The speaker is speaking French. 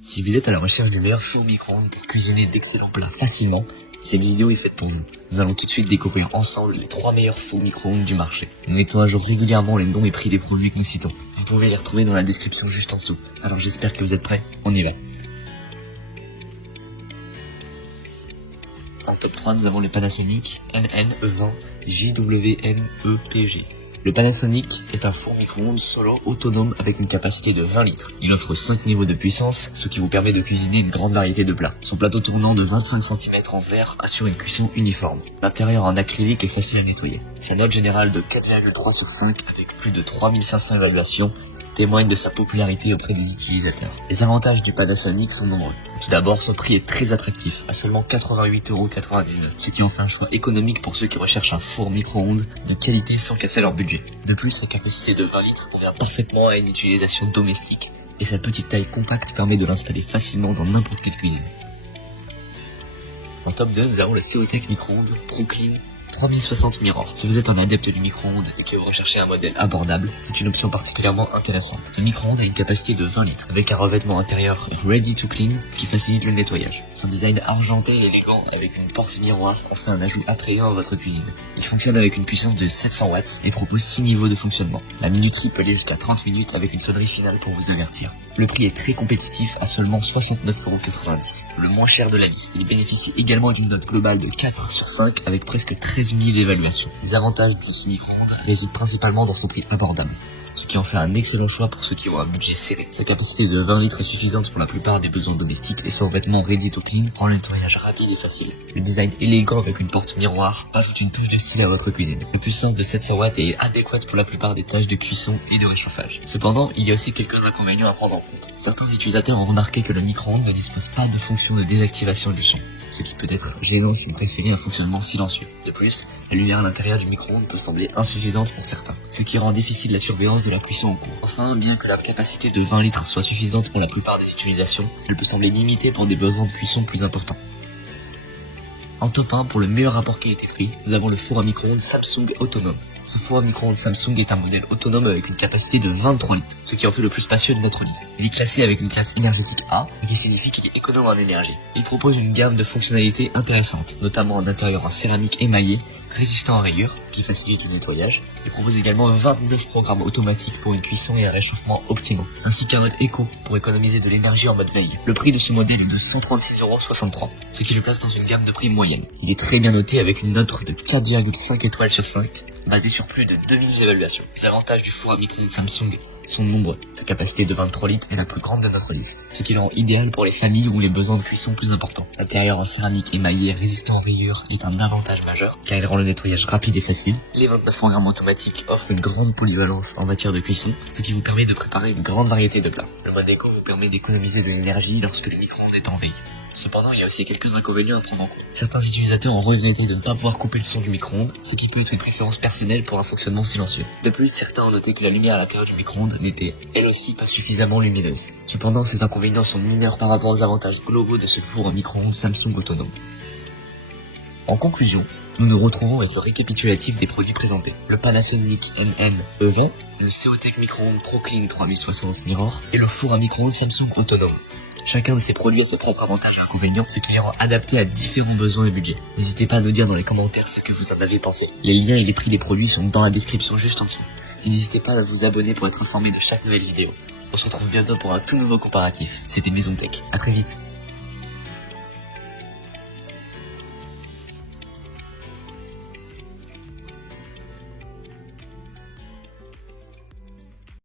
Si vous êtes à la recherche du meilleur four micro-ondes pour cuisiner d'excellents plats facilement, cette vidéo est faite pour vous. Nous allons tout de suite découvrir ensemble les 3 meilleurs fours micro-ondes du marché. Nous mettons à jour régulièrement les noms et prix des produits que nous citons. Vous pouvez les retrouver dans la description juste en dessous. Alors j'espère que vous êtes prêts, on y va. En top 3, nous avons le Panasonic NN-E20 JWM-EPG. Le Panasonic est un four micro-ondes solo autonome avec une capacité de 20 litres. Il offre 5 niveaux de puissance, ce qui vous permet de cuisiner une grande variété de plats. Son plateau tournant de 25 cm en verre assure une cuisson uniforme. L'intérieur en acrylique est facile à nettoyer. Sa note générale de 4,3 sur 5 avec plus de 3500 évaluations témoigne de sa popularité auprès des utilisateurs. Les avantages du Panasonic sont nombreux. Tout d'abord, son prix est très attractif, à seulement 88,99 €, ce qui en fait un choix économique pour ceux qui recherchent un four micro-ondes de qualité sans casser leur budget. De plus, sa capacité de 20 litres convient parfaitement à une utilisation domestique et sa petite taille compacte permet de l'installer facilement dans n'importe quelle cuisine. En top 2, nous avons le Seotech micro-ondes ProClean 3060 Mirror. Si vous êtes un adepte du micro-ondes et que vous recherchez un modèle abordable, c'est une option particulièrement intéressante. Le micro-ondes a une capacité de 20 litres avec un revêtement intérieur Ready to Clean qui facilite le nettoyage. Son design argenté et élégant avec une porte miroir en fait un ajout attrayant à votre cuisine. Il fonctionne avec une puissance de 700 watts et propose 6 niveaux de fonctionnement. La minuterie peut aller jusqu'à 30 minutes avec une sonnerie finale pour vous avertir. Le prix est très compétitif à seulement 69,90 €, le moins cher de la liste. Il bénéficie également d'une note globale de 4 sur 5 avec presque 13 000 évaluations. Les avantages de ce micro-ondes résident principalement dans son prix abordable, ce qui en fait un excellent choix pour ceux qui ont un budget serré. Sa capacité de 20 litres est suffisante pour la plupart des besoins domestiques et son vêtement Ready to Clean rend le nettoyage rapide et facile. Le design élégant avec une porte miroir ajoute une touche de style à votre cuisine. La puissance de 700 watts est adéquate pour la plupart des tâches de cuisson et de réchauffage. Cependant, il y a aussi quelques inconvénients à prendre en compte. Certains utilisateurs ont remarqué que le micro-ondes ne dispose pas de fonction de désactivation du son, ce qui peut être gênant si vous préférez un fonctionnement silencieux. De plus, la lumière à l'intérieur du micro-ondes peut sembler insuffisante pour certains, ce qui rend difficile la surveillance de la cuisson en cours. Enfin, bien que la capacité de 20 litres soit suffisante pour la plupart des utilisations, elle peut sembler limitée pour des besoins de cuisson plus importants. En top 1, pour le meilleur rapport qualité-prix, nous avons le four à micro-ondes Samsung autonome. Ce four à micro-ondes Samsung est un modèle autonome avec une capacité de 23 litres, ce qui en fait le plus spacieux de notre liste. Il est classé avec une classe énergétique A, ce qui signifie qu'il est économe en énergie. Il propose une gamme de fonctionnalités intéressantes, notamment un intérieur en céramique émaillé, résistant à rayures, qui facilite le nettoyage. Il propose également 29 programmes automatiques pour une cuisson et un réchauffement optimaux, ainsi qu'un mode éco pour économiser de l'énergie en mode veille. Le prix de ce modèle est de 136,63 €, ce qui le place dans une gamme de prix moyenne. Il est très bien noté avec une note de 4,5 étoiles sur 5, basée sur plus de 2000 évaluations. Les avantages du four à micro-ondes Samsung sont nombreux. Sa capacité de 23 litres est la plus grande de notre liste, ce qui le rend idéal pour les familles où les besoins de cuisson plus importants. L'intérieur en céramique émaillé résistant aux rayures est un avantage majeur, car il rend le nettoyage rapide et facile. Les 29 programmes automatiques offrent une grande polyvalence en matière de cuisson, ce qui vous permet de préparer une grande variété de plats. Le mode éco vous permet d'économiser de l'énergie lorsque le micro-ondes est en veille. Cependant, il y a aussi quelques inconvénients à prendre en compte. Certains utilisateurs ont regretté de ne pas pouvoir couper le son du micro-ondes, ce qui peut être une préférence personnelle pour un fonctionnement silencieux. De plus, certains ont noté que la lumière à l'intérieur du micro-ondes n'était, elle aussi, pas suffisamment lumineuse. Cependant, ces inconvénients sont mineurs par rapport aux avantages globaux de ce four à micro-ondes Samsung autonome. En conclusion, nous nous retrouvons avec le récapitulatif des produits présentés. Le Panasonic NN-E20, le Seotech micro-ondes ProClean 3060 Mirror et le four à micro-ondes Samsung autonome. Chacun de ces produits a ses propres avantages et inconvénients, ce qui les rend adaptés à différents besoins et budgets. N'hésitez pas à nous dire dans les commentaires ce que vous en avez pensé. Les liens et les prix des produits sont dans la description juste en dessous. Et n'hésitez pas à vous abonner pour être informé de chaque nouvelle vidéo. On se retrouve bientôt pour un tout nouveau comparatif. C'était Maison Tech. À très vite.